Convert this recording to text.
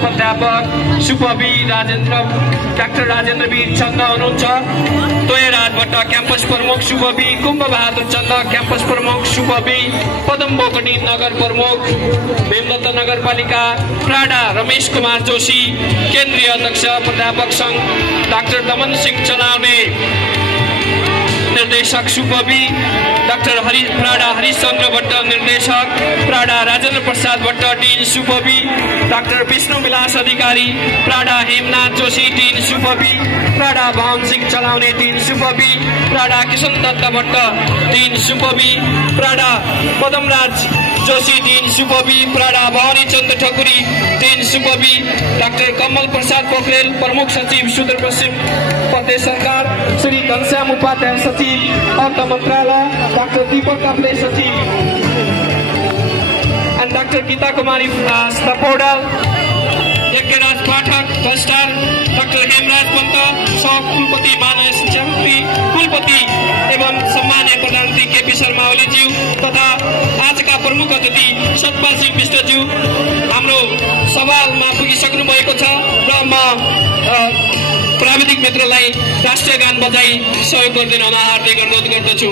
प्राध्यापक सुपवी डाक्टर राजेन्द्र वीर चन्द हुनुहुन्छ। तोयराजबाट क्याम्पस प्रमुख सुपवी कुम्भबहादुर चन्द, क्याम्पस प्रमुख सुपवी पदम बोकडी, नगर प्रमुख भीमदत्त नगरपालिका प्राडा रमेश कुमार जोशी, केन्द्रीय अध्यक्ष प्राध्यापक संघ डाक्टर दमन सिंह चलाउने, निर्देशक सुपवी डाक्टर प्राडा हरिश्चन्द्र भट्ट, निर्देशक प्राडा राजेन्द्र प्रसाद भट्ट, डिन सुपवी डाक्टर विष्णु विलास अधिकारी, प्राडा हेमनाथ जोशी, डिन सुपवी प्राडा भवन सिंह चलाउने, डिन सुपवी प्राडा किशन दत्त भट्ट, डिन सुपवी प्राडा पदमराज जोशी, डिन सुपवी प्राडा भवानी चन्द्र ठकुरी, डिन सुपवी डाक्टर कमल प्रसाद पोखरेल, प्रमुख सचिव सुदूरपश्चिम प्रदेश सरकार, श्री घनश्याम उपाध्याय सचिव अर्थ मन्त्रालय, डाक्टर दीपक काफ्ले सचिव, and Dr. Geeta Kumari Pौडल, यज्ञराज पाठक भस्टार, डाक्टर हेमराज पन्त, सह कुलपति मानव शिक्षा कुलपति एवं सम्मान्य प्रधानमन्त्री केपी शर्मा ओलीज्यू तथा आजका प्रमुख अतिथि सतपाल सिंह विष्टज्यू हाम्रो सभामा पुगिसक्नु भएको छ र म प्राविधिक मित्रलाई राष्ट्रिय गान बजाई सहयोग गरिदिन हार्दिक अनुरोध गर्दछु।